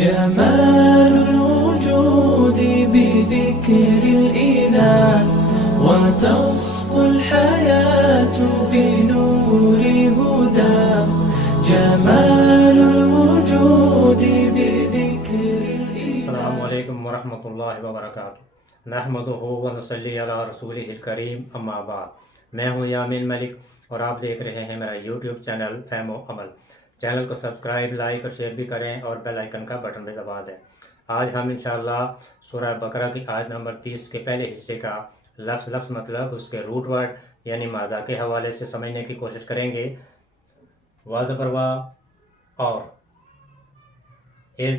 جمال الوجود بذكر الإله وتصفو الحياة بنور هدى. جمال الوجود بذكر الإله. السلام علیکم ورحمۃ اللہ وبرکاتہ. نحمدہ ونصلی علی رسولہ الکریم، اما بعد. میں ہوں یامین ملک اور آپ دیکھ رہے ہیں میرا یوٹیوب چینل فہم و عمل. چینل کو سبسکرائب، لائک اور شیئر بھی کریں اور بیل آئیکن کا بٹن بھی دبا دیں. آج ہم انشاءاللہ سورہ بقرہ کی آیت نمبر 30 کے پہلے حصے کا لفظ مطلب اس کے روٹ ورڈ یعنی مادہ کے حوالے سے سمجھنے کی کوشش کریں گے. واضح پروا اور از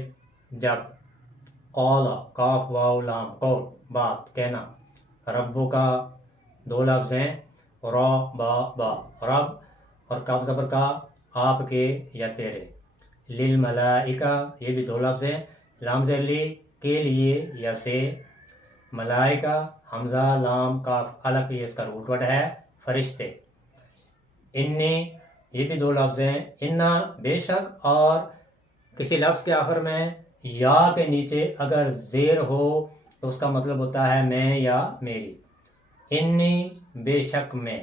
جب، قول کاف واو لام قول بات کہنا، ربو کا دو لفظ ہیں را با با رب اور کاف زبر کا آپ کے یا تیرے. للملائکہ یہ بھی دو لفظ ہیں، لام زلی کے لیے یا سے، ملائکہ حمزہ لام کاف الگ یہ اس کا روٹ ورڈ ہے فرشتے. انی یہ بھی دو لفظ ہیں، انا بے شک، اور کسی لفظ کے آخر میں یا کے نیچے اگر زیر ہو تو اس کا مطلب ہوتا ہے میں یا میری. انی بے شک میں،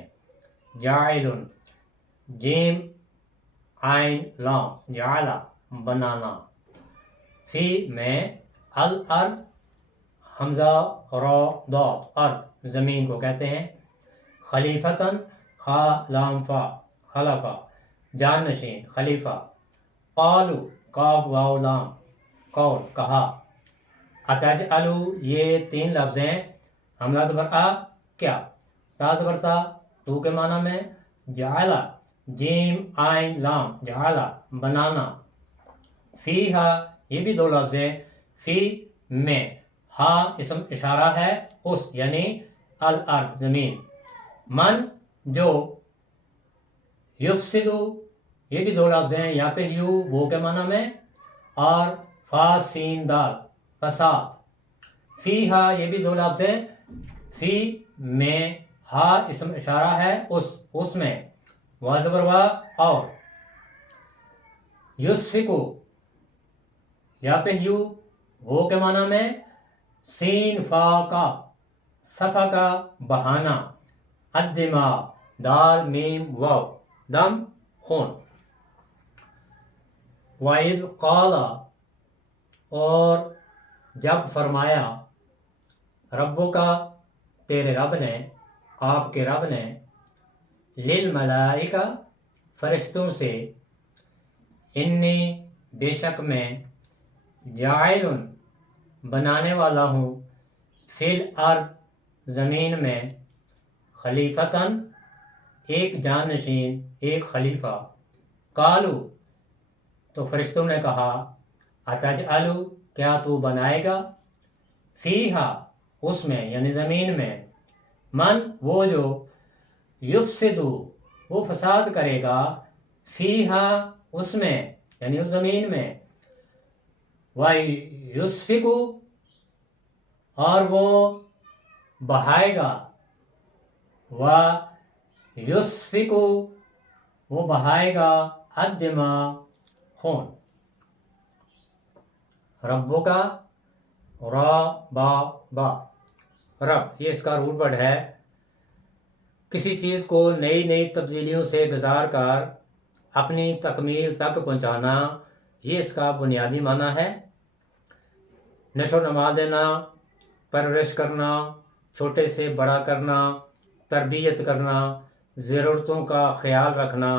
جاعل جیم عین لام جعل بنانا، فی میں، الارض حمزہ را ضاد ارض زمین کو کہتے ہیں، خلیفتاً خا لام فا خلفا جانشین خلیفہ، قالو کاف واو لام قول کہا، اتجعلو یہ تین لفظ ہیں، حمزہ زبر آ کیا، تا زبر تا تو کے معنی میں، جعلا جیم عین لام جعلا بنانا، فیہا یہ بھی دو لفظ ہیں، فی میں، ہا اسم اشارہ ہے اس یعنی الارض زمین، من جو، یفسدو یہ بھی دو لفظ ہیں، یا پھر یو وہ کے معنی میں، اور فا سین دال فساد. فیہا یہ بھی دو لفظ ہیں، فی میں، ہا اسم اشارہ ہے اس میں، وا زبر وا اور، یسفکو یا پہ یو وہ کے معنی میں، سین فا کا صفا کا بہانا، الدماء دال میم واو دم خون. وَإِذْ قَالَ اور جب فرمایا، ربو کا تیرے رب نے، آپ کے رب نے، للملائکہ فرشتوں سے، انی بے شک میں، جاعل بنانے والا ہوں، فی الارض زمین میں، خلیفتاً ایک جانشین ایک خلیفہ. قالو تو فرشتوں نے کہا، اتجعلو کیا تو بنائے گا، فیہا اس میں یعنی زمین میں، من وہ جو، یفسدو وہ فساد کرے گا، فیہا اس میں یعنی اس زمین میں، وَيُسْفِكُ اور وہ بہائے گا، وَيُسْفِكُ وہ بہائے گا، الدماء خون. ربو کا را با با رب یہ اس کا روٹ ورڈ ہے. کسی چیز کو نئی تبدیلیوں سے گزار کر اپنی تکمیل تک پہنچانا، یہ اس کا بنیادی معنی ہے. نشو و نما دینا، پرورش کرنا، چھوٹے سے بڑا کرنا، تربیت کرنا، ضرورتوں کا خیال رکھنا،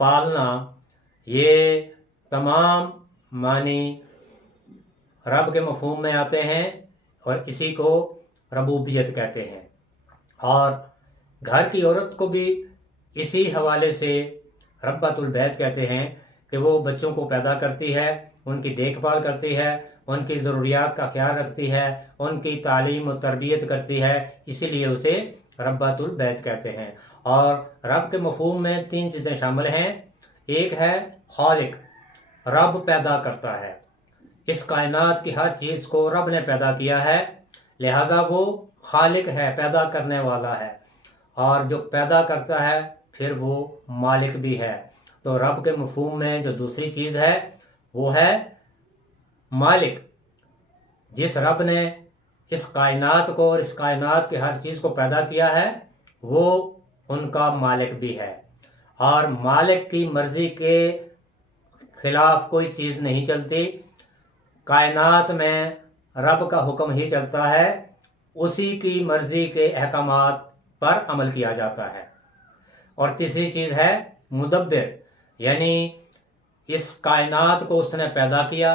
پالنا، یہ تمام معنی رب کے مفہوم میں آتے ہیں اور اسی کو ربوبیت کہتے ہیں. اور گھر کی عورت کو بھی اسی حوالے سے ربۃ البیت کہتے ہیں کہ وہ بچوں کو پیدا کرتی ہے، ان کی دیکھ بھال کرتی ہے، ان کی ضروریات کا خیال رکھتی ہے، ان کی تعلیم و تربیت کرتی ہے، اسی لیے اسے ربۃ البیت کہتے ہیں. اور رب کے مفہوم میں تین چیزیں شامل ہیں. ایک ہے خالق، رب پیدا کرتا ہے، اس کائنات کی ہر چیز کو رب نے پیدا کیا ہے، لہٰذا وہ خالق ہے، پیدا کرنے والا ہے. اور جو پیدا کرتا ہے پھر وہ مالک بھی ہے. تو رب کے مفہوم میں جو دوسری چیز ہے وہ ہے مالک جس رب نے اس کائنات کو اور اس کائنات کی ہر چیز کو پیدا کیا ہے وہ ان کا مالک بھی ہے، اور مالک کی مرضی کے خلاف کوئی چیز نہیں چلتی۔ کائنات میں رب کا حکم ہی چلتا ہے، اسی کی مرضی کے احکامات پر عمل کیا جاتا ہے۔ اور تیسری چیز ہے مدبر، یعنی اس کائنات کو اس نے پیدا کیا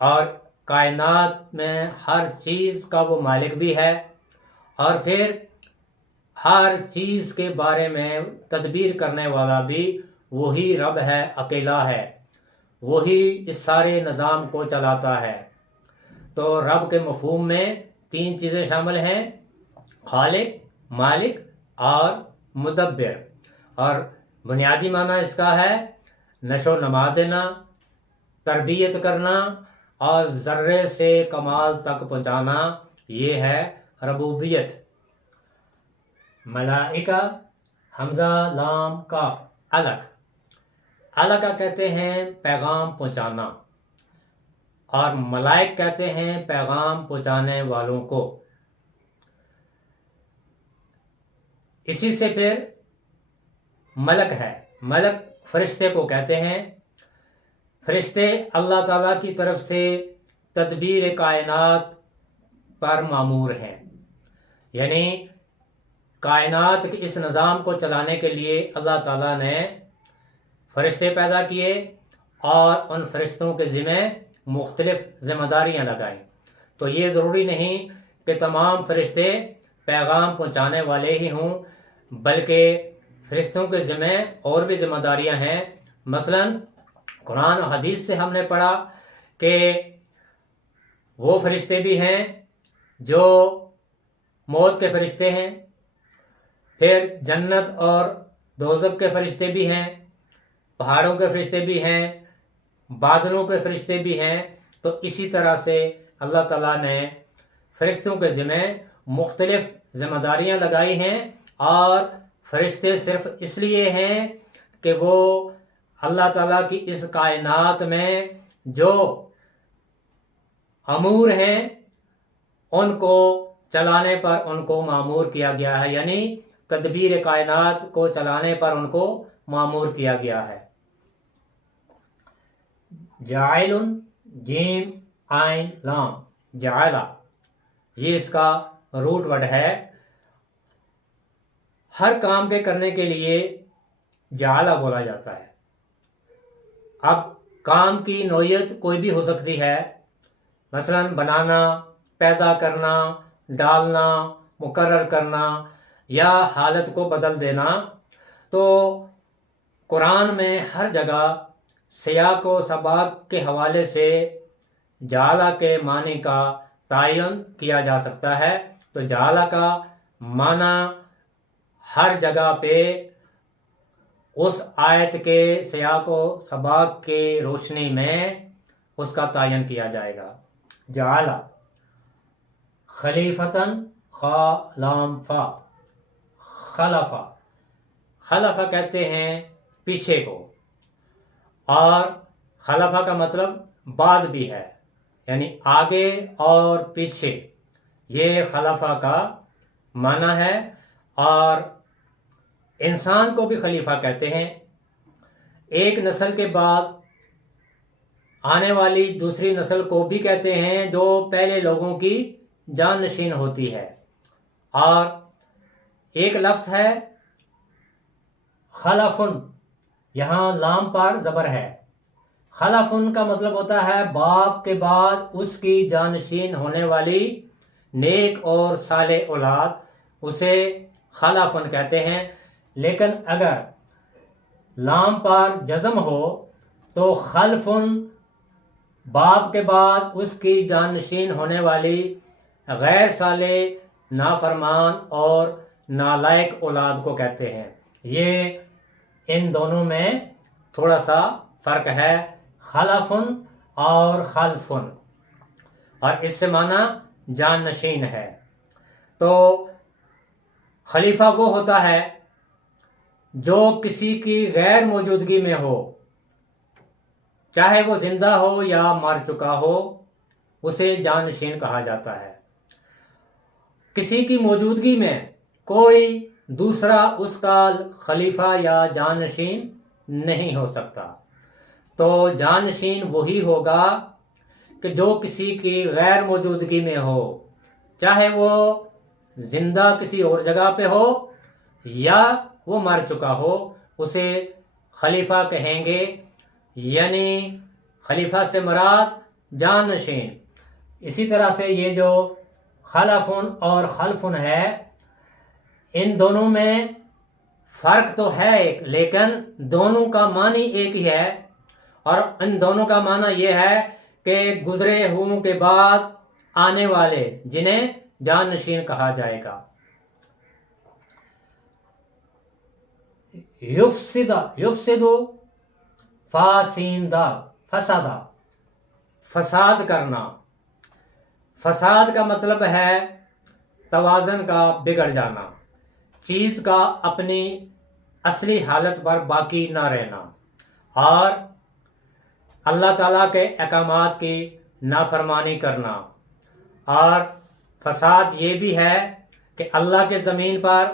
اور کائنات میں ہر چیز کا وہ مالک بھی ہے، اور پھر ہر چیز کے بارے میں تدبیر کرنے والا بھی وہی رب ہے، اکیلا ہے، وہی اس سارے نظام کو چلاتا ہے۔ تو رب کے مفہوم میں 3 چیزیں شامل ہیں: خالق، مالک اور مدبر۔ اور بنیادی معنی اس کا ہے نشو و نما دینا، تربیت کرنا اور ذرے سے کمال تک پہنچانا، یہ ہے ربوبیت۔ ملائکہ، حمزہ لام کاف، الگ الگ کہتے ہیں پیغام پہنچانا، اور ملائک کہتے ہیں پیغام پہنچانے والوں کو۔ اسی سے پھر ملک ہے، ملک فرشتے کو کہتے ہیں۔ فرشتے اللہ تعالیٰ کی طرف سے تدبیر کائنات پر مامور ہیں، یعنی کائنات کے اس نظام کو چلانے کے لیے اللہ تعالیٰ نے فرشتے پیدا کیے اور ان فرشتوں کے ذمہ مختلف ذمہ داریاں لگائیں۔ تو یہ ضروری نہیں کہ تمام فرشتے پیغام پہنچانے والے ہی ہوں، بلکہ فرشتوں کے ذمہ اور بھی ذمہ داریاں ہیں۔ مثلا قرآن و حدیث سے ہم نے پڑھا کہ وہ فرشتے بھی ہیں جو موت کے فرشتے ہیں، پھر جنت اور دوزخ کے فرشتے بھی ہیں، پہاڑوں کے فرشتے بھی ہیں، بادلوں کے فرشتے بھی ہیں۔ تو اسی طرح سے اللہ تعالیٰ نے فرشتوں کے ذمہ مختلف ذمہ داریاں لگائی ہیں، اور فرشتے صرف اس لیے ہیں کہ وہ اللہ تعالیٰ کی اس کائنات میں جو امور ہیں ان کو چلانے پر ان کو مامور کیا گیا ہے، یعنی تدبیر کائنات کو چلانے پر ان کو مامور کیا گیا ہے۔ جاعل، جیم عین لام، جعلہ، یہ اس کا روٹ ورڈ ہے۔ ہر کام کے کرنے کے لیے جعلہ بولا جاتا ہے۔ اب کام کی نوعیت کوئی بھی ہو سکتی ہے، مثلا بنانا، پیدا کرنا، ڈالنا، مقرر کرنا یا حالت کو بدل دینا۔ تو قرآن میں ہر جگہ سیاق و سباق کے حوالے سے جعلہ کے معنی کا تعین کیا جا سکتا ہے۔ تو جعلہ کا معنی ہر جگہ پہ اس آیت کے سیاق و سباق کی روشنی میں اس کا تعین کیا جائے گا۔ جعلہ، خلیفتاً، خا لام فا، خلفہ، خلفہ کہتے ہیں پیچھے کو، اور خلفہ کا مطلب بعد بھی ہے، یعنی آگے اور پیچھے، یہ خلفہ کا معنی ہے۔ اور انسان کو بھی خلیفہ کہتے ہیں۔ ایک نسل کے بعد آنے والی دوسری نسل کو بھی کہتے ہیں جو پہلے لوگوں کی جان نشین ہوتی ہے۔ اور ایک لفظ ہے خلفن، یہاں لام پر زبر ہے۔ خلفن کا مطلب ہوتا ہے باپ کے بعد اس کی جانشین ہونے والی نیک اور صالح اولاد، اسے خلفن کہتے ہیں۔ لیکن اگر لام پر جزم ہو تو خلفن باپ کے بعد اس کی جانشین ہونے والی غیر صالح، نافرمان اور نالائق اولاد کو کہتے ہیں۔ یہ ان دونوں میں تھوڑا سا فرق ہے، خلفن اور خلفن، اور اس سے معنی جان نشین ہے۔ تو خلیفہ وہ ہوتا ہے جو کسی کی غیر موجودگی میں ہو چاہے وہ زندہ ہو یا مر چکا ہو اسے جانشین کہا جاتا ہے۔ کسی کی موجودگی میں کوئی دوسرا اس کا خلیفہ یا جانشین نہیں ہو سکتا، تو جانشین وہی ہوگا کہ جو کسی کی غیر موجودگی میں ہو، چاہے وہ زندہ کسی اور جگہ پہ ہو یا وہ مر چکا ہو، اسے خلیفہ کہیں گے، یعنی خلیفہ سے مراد جانشین۔ اسی طرح سے یہ جو خلفن اور خلفن ہے، ان دونوں میں فرق تو ہے ایک، لیکن دونوں کا معنی ایک ہی ہے، اور ان دونوں کا معنی یہ ہے کہ گزرے ہوں کے بعد آنے والے، جنہیں جانشین کہا جائے گا۔ یفسدو فاسیندہ فسادہ، فساد کرنا۔ فساد کا مطلب ہے توازن کا بگڑ جانا، چیز کا اپنی اصلی حالت پر باقی نہ رہنا، اور اللہ تعالیٰ کے احکامات کی نافرمانی کرنا۔ اور فساد یہ بھی ہے کہ اللہ کے زمین پر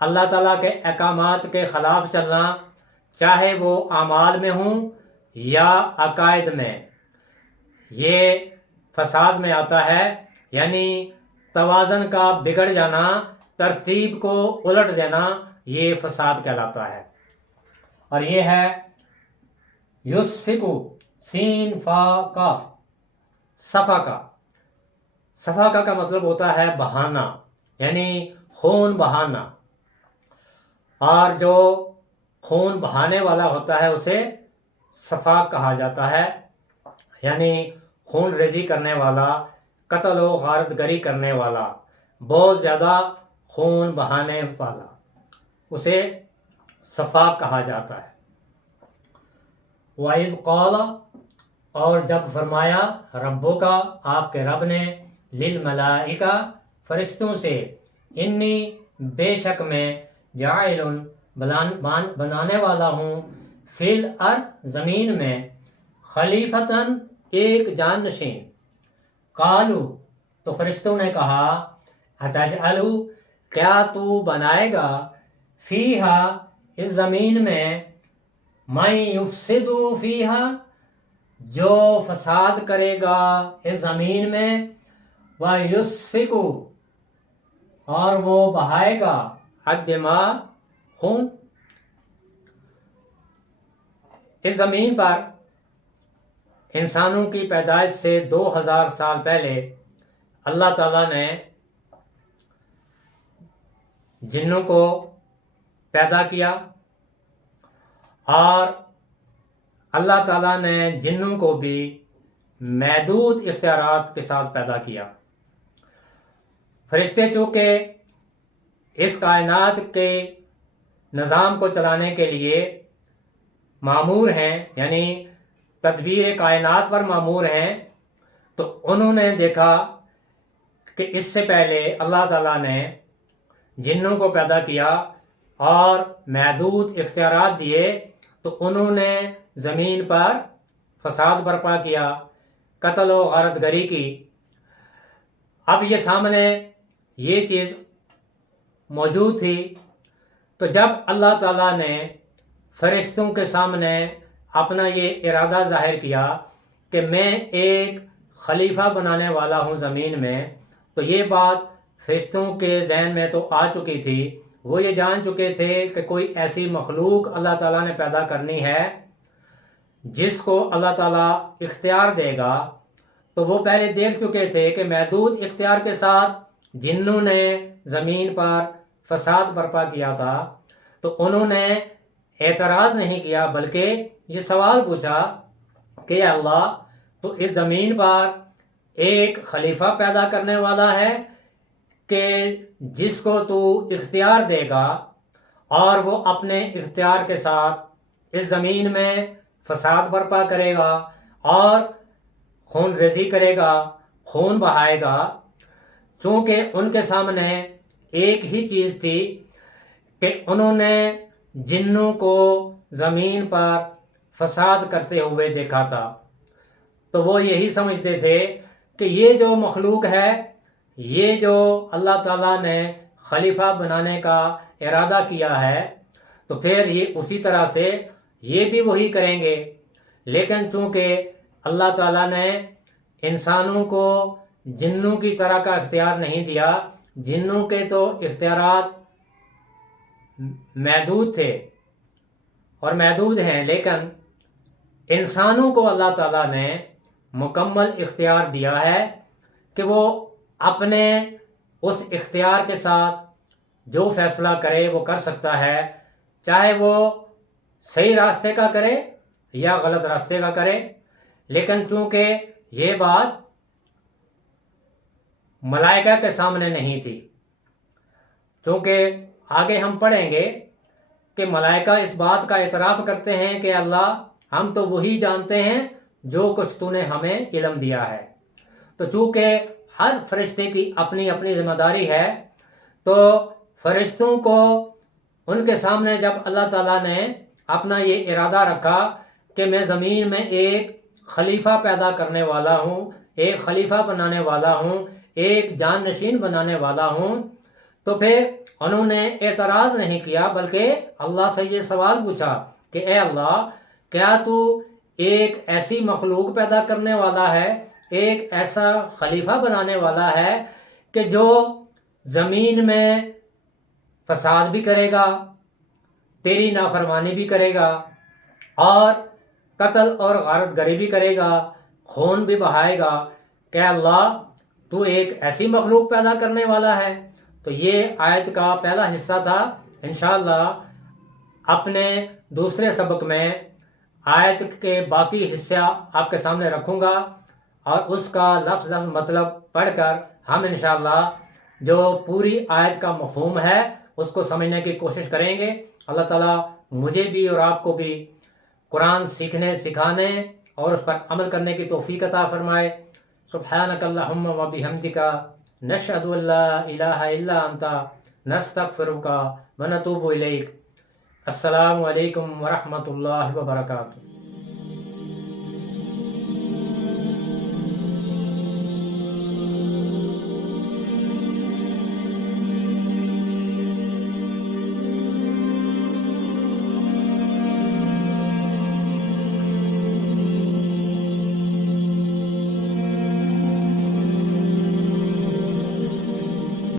اللہ تعالیٰ کے احکامات کے خلاف چلنا، چاہے وہ اعمال میں ہوں یا عقائد میں، یہ فساد میں آتا ہے، یعنی توازن کا بگڑ جانا، ترتیب کو الٹ دینا، یہ فساد کہلاتا ہے۔ اور یہ ہے یسفکو، سین فا کاف، صفقہ۔ صفقہ کا مطلب ہوتا ہے بہانا، یعنی خون بہانا، اور جو خون بہانے والا ہوتا ہے اسے صفاق کہا جاتا ہے، یعنی خون ریزی کرنے والا، قتل و غارت گری کرنے والا، بہت زیادہ خون بہانے والا، اسے صفاق کہا جاتا ہے۔ وَإِذْ قَالَ، اور جب فرمایا، ربوں کا، آپ کے رب نے، للملائکہ، فرشتوں سے، انی، بے شک میں، جاعل، بنانے والا ہوں، فی الارض، زمین میں، خلیفتاً، ایک جانشین۔ قالو، تو فرشتوں نے کہا، اتجعل، کیا تو بنائے گا، فیہا، اس زمین میں، من یفسد فیہا، جو فساد کرے گا اس زمین میں، ویسفک، اور وہ بہائے گا، الدماء، خون۔ اس زمین پر انسانوں کی پیدائش سے 2000 سال پہلے اللہ تعالیٰ نے جنوں کو پیدا کیا، اور اللہ تعالیٰ نے جنوں کو بھی محدود اختیارات کے ساتھ پیدا کیا۔ فرشتے چونکہ اس کائنات کے نظام کو چلانے کے لیے مامور ہیں، یعنی تدبیر کائنات پر مامور ہیں، تو انہوں نے دیکھا کہ اس سے پہلے اللہ تعالیٰ نے جنوں کو پیدا کیا اور محدود اختیارات دیے، تو انہوں نے زمین پر فساد برپا کیا، قتل و غارت گری کی۔ اب یہ سامنے یہ چیز موجود تھی، تو جب اللہ تعالیٰ نے فرشتوں کے سامنے اپنا یہ ارادہ ظاہر کیا کہ میں ایک خلیفہ بنانے والا ہوں زمین میں، تو یہ بات فرشتوں کے ذہن میں تو آ چکی تھی، وہ یہ جان چکے تھے کہ کوئی ایسی مخلوق اللہ تعالیٰ نے پیدا کرنی ہے جس کو اللہ تعالیٰ اختیار دے گا۔ تو وہ پہلے دیکھ چکے تھے کہ محدود اختیار کے ساتھ جنوں نے زمین پر فساد برپا کیا تھا، تو انہوں نے اعتراض نہیں کیا، بلکہ یہ سوال پوچھا کہ اللہ، تو اس زمین پر ایک خلیفہ پیدا کرنے والا ہے کہ جس کو تو اختیار دے گا اور وہ اپنے اختیار کے ساتھ اس زمین میں فساد برپا کرے گا اور خون ریزی کرے گا، خون بہائے گا۔ چونکہ ان کے سامنے ایک ہی چیز تھی کہ انہوں نے جنوں کو زمین پر فساد کرتے ہوئے دیکھا تھا، تو وہ یہی سمجھتے تھے کہ یہ جو مخلوق ہے، یہ جو اللہ تعالیٰ نے خلیفہ بنانے کا ارادہ کیا ہے، تو پھر یہ اسی طرح سے یہ بھی وہی کریں گے۔ لیکن چونکہ اللہ تعالیٰ نے انسانوں کو جنوں کی طرح کا اختیار نہیں دیا، جنوں کے تو اختیارات محدود تھے اور محدود ہیں، لیکن انسانوں کو اللہ تعالیٰ نے مکمل اختیار دیا ہے کہ وہ اپنے اس اختیار کے ساتھ جو فیصلہ کرے وہ کر سکتا ہے، چاہے وہ صحیح راستے کا کرے یا غلط راستے کا کرے۔ لیکن چونکہ یہ بات ملائکہ کے سامنے نہیں تھی، چونکہ آگے ہم پڑھیں گے کہ ملائکہ اس بات کا اعتراف کرتے ہیں کہ اللہ ہم تو وہی جانتے ہیں جو کچھ تو نے ہمیں علم دیا ہے۔ تو چونکہ ہر فرشتے کی اپنی اپنی ذمہ داری ہے، تو فرشتوں کو ان کے سامنے جب اللہ تعالیٰ نے اپنا یہ ارادہ رکھا کہ میں زمین میں ایک خلیفہ پیدا کرنے والا ہوں، ایک خلیفہ بنانے والا ہوں، ایک جان نشین بنانے والا ہوں، تو پھر انہوں نے اعتراض نہیں کیا، بلکہ اللہ سے یہ سوال پوچھا کہ اے اللہ، کیا تو ایک ایسی مخلوق پیدا کرنے والا ہے، ایک ایسا خلیفہ بنانے والا ہے کہ جو زمین میں فساد بھی کرے گا، تیری نافرمانی بھی کرے گا، اور قتل اور غارت گری بھی کرے گا، خون بھی بہائے گا؟ کہ اللہ تو ایک ایسی مخلوق پیدا کرنے والا ہے۔ تو یہ آیت کا پہلا حصہ تھا۔ انشاءاللہ اپنے دوسرے سبق میں آیت کے باقی حصہ آپ کے سامنے رکھوں گا، اور اس کا لفظ لفظ مطلب پڑھ کر ہم انشاءاللہ جو پوری آیت کا مفہوم ہے اس کو سمجھنے کی کوشش کریں گے۔ اللہ تعالیٰ مجھے بھی اور آپ کو بھی قرآن سیکھنے، سکھانے اور اس پر عمل کرنے کی توفیق عطا فرمائے۔ سبحانک اللہم و بحمدک، نشہد ان لا الہ الا انت، نستغفرک و نتوب الیک۔ السلام علیکم ورحمۃ اللہ وبرکاتہ۔